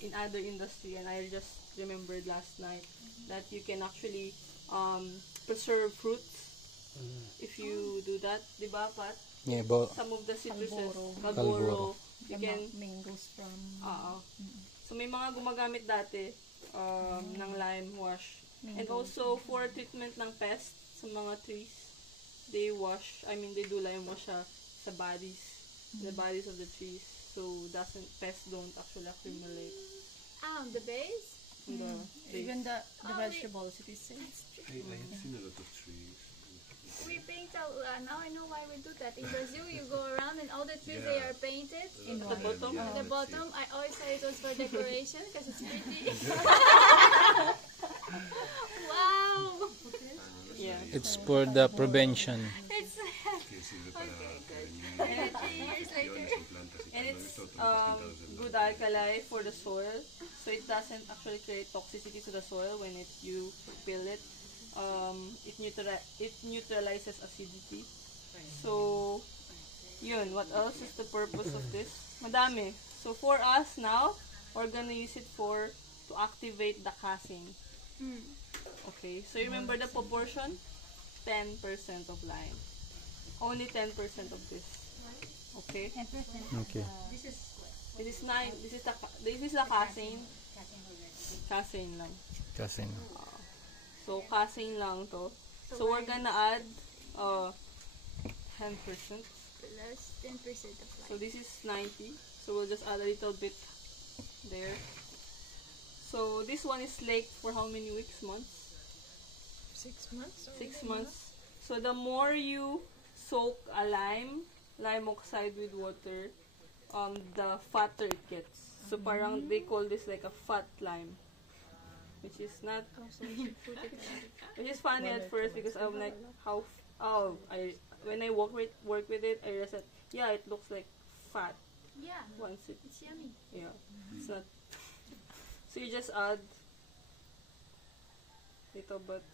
in other industry, and I just remembered last night that you can actually preserve fruits if you do that, di ba, Pat? Yeah, Some of the citruses, Calboro. you can, mangoes from... so may mga gumagamit dati ng lime wash. And also for treatment ng pest sa mga trees, they do lime wash sa bodies, the bodies of the trees, so pests don't actually accumulate. The base? Even the vegetables, it is safe. I have seen a lot of trees. We paint now I know why we do that. In Brazil, you go around and all the trees, they are painted. In the bottom? At the bottom, I always thought it was for decoration because it's pretty. Wow! Yeah. It's for the prevention. It's And 3 years later. And it's good alkali for the soil, so it doesn't actually create toxicity to the soil when you peel it. It neutralizes acidity. So, yun. What else is the purpose of this? Madami. So, for us now, we're gonna use it to activate the casein. Okay. So, remember the proportion? 10% of lime. Only 10% of this. Okay? 10%. Okay. This is the casein. Casein lang. Kasi So, casein lang to. So, we're gonna add 10%. Plus 10% of So, light. this is 90. So, we'll just add a little bit there. So, this one is slaked for how many weeks, months? 6 months? 6 months. So, the more you soak a lime oxide with water, the fatter it gets. So, parang they call this like a fat lime. Which is not, which is funny at first because I'm like, when I work with it, I realized that, yeah, it looks like fat Yeah, once it's yummy. yeah, it's not, so you just add little bit,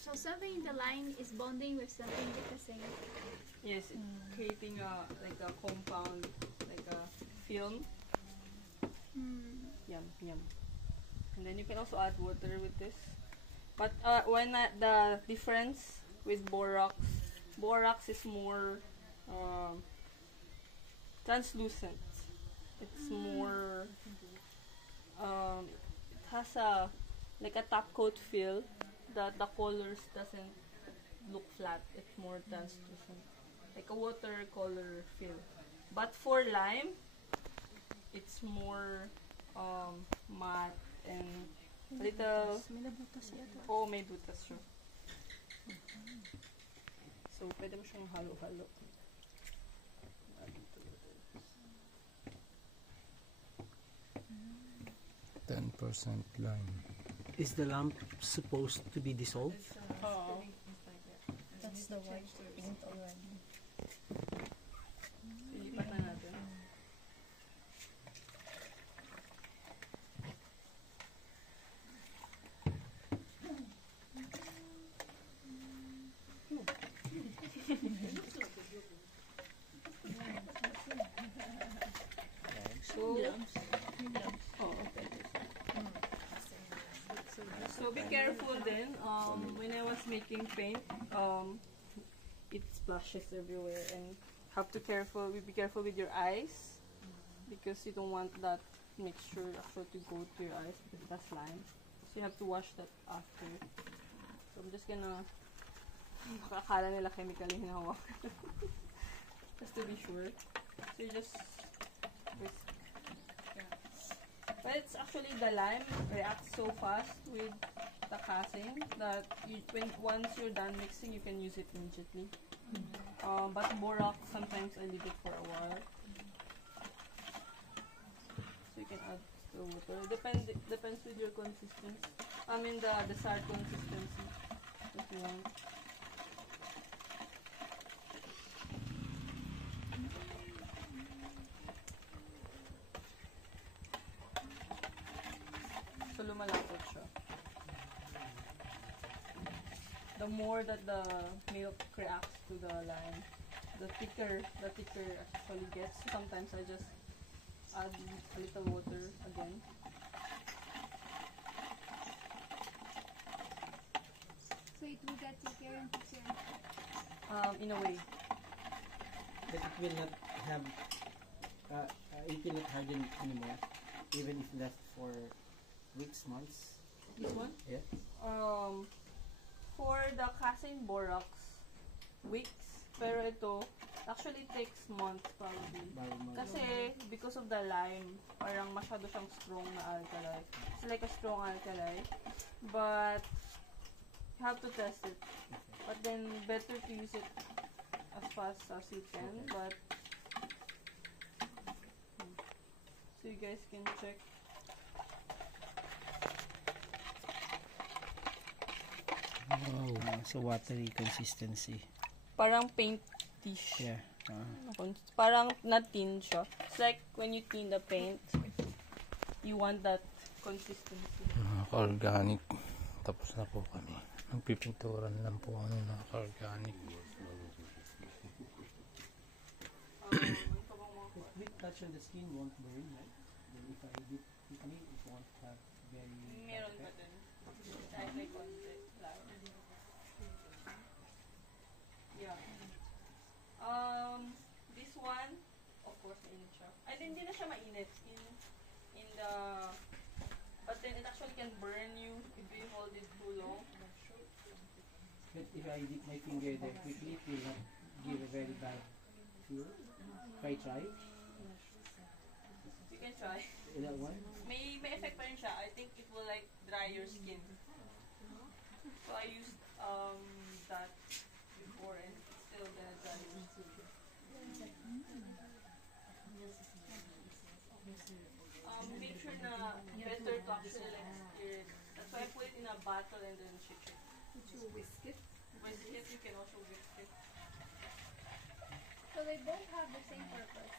So something in the line is bonding with something because yes, it's creating like a compound, like a film. Yum. And then you can also add water with this. But the difference with borax is more translucent. It's more it has like a top coat feel that the colors doesn't look flat. It's more translucent, like a watercolor feel. But for lime, it's more matte and a little. Oh, may butas siya. So, pwede mo siyang halo-halo. 10% lime. Is the lamp supposed to be dissolved? Oo. That's the white paint already. Ilipat na natin. So be careful then. When I was making paint, it splashes everywhere, and be careful with your eyes because you don't want that mixture actually to go to your eyes because that's lime. So you have to wash that after. So I'm just gonna. Akala nila chemical yung hinawa. Just to be sure. So you just. But it's actually the lime reacts so fast with the casein that once you're done mixing, you can use it immediately. But borax, sometimes I leave it for a while. So you can add the water. Depends with your consistency. I mean the desired consistency that you want. So lumalapot siya. The more that the milk reacts to the lime, the thicker it actually gets. Sometimes I just add a little water again. So it will get thicker and thicker. In a way. But it will not have, it will not harden anymore, even if left for weeks, months. This one? Yeah. For the Kasin Borax, weeks. Pero ito, actually takes months probably. Kasi, because of the lime, parang masyado siyang strong na alkali. It's like a strong alkali. But, you have to test it. But then, better to use it as fast as you can. But, so you guys can check. Wow. So watery consistency. Parang paintish. Yeah. Parang na-tin siya. It's like when you tin the paint, you want that consistency. Naka-organic. Tapos na po kami. Magpipinturan lang po ano naka-organic. With touch on the skin won't burn, right? Then if I dip quickly, it won't have very Meron pa din. Kahit may konti lang. Yeah. This one, of course, mainit siya. Ay, hindi na siya mainit. In the... But then it actually can burn you if you hold it too long. But if I dip my finger there quickly, it will not give a very bad feel. If I try, You can try. that one. May effect pa rin siya. I think it will like dry your skin. So I used that before and it's still gonna dry your skin. Make sure na better to actually like stir it. That's why I put it in a bottle and then shake it. Did you whisk it? Whisk it, you can also whisk it. So they both have the same purpose.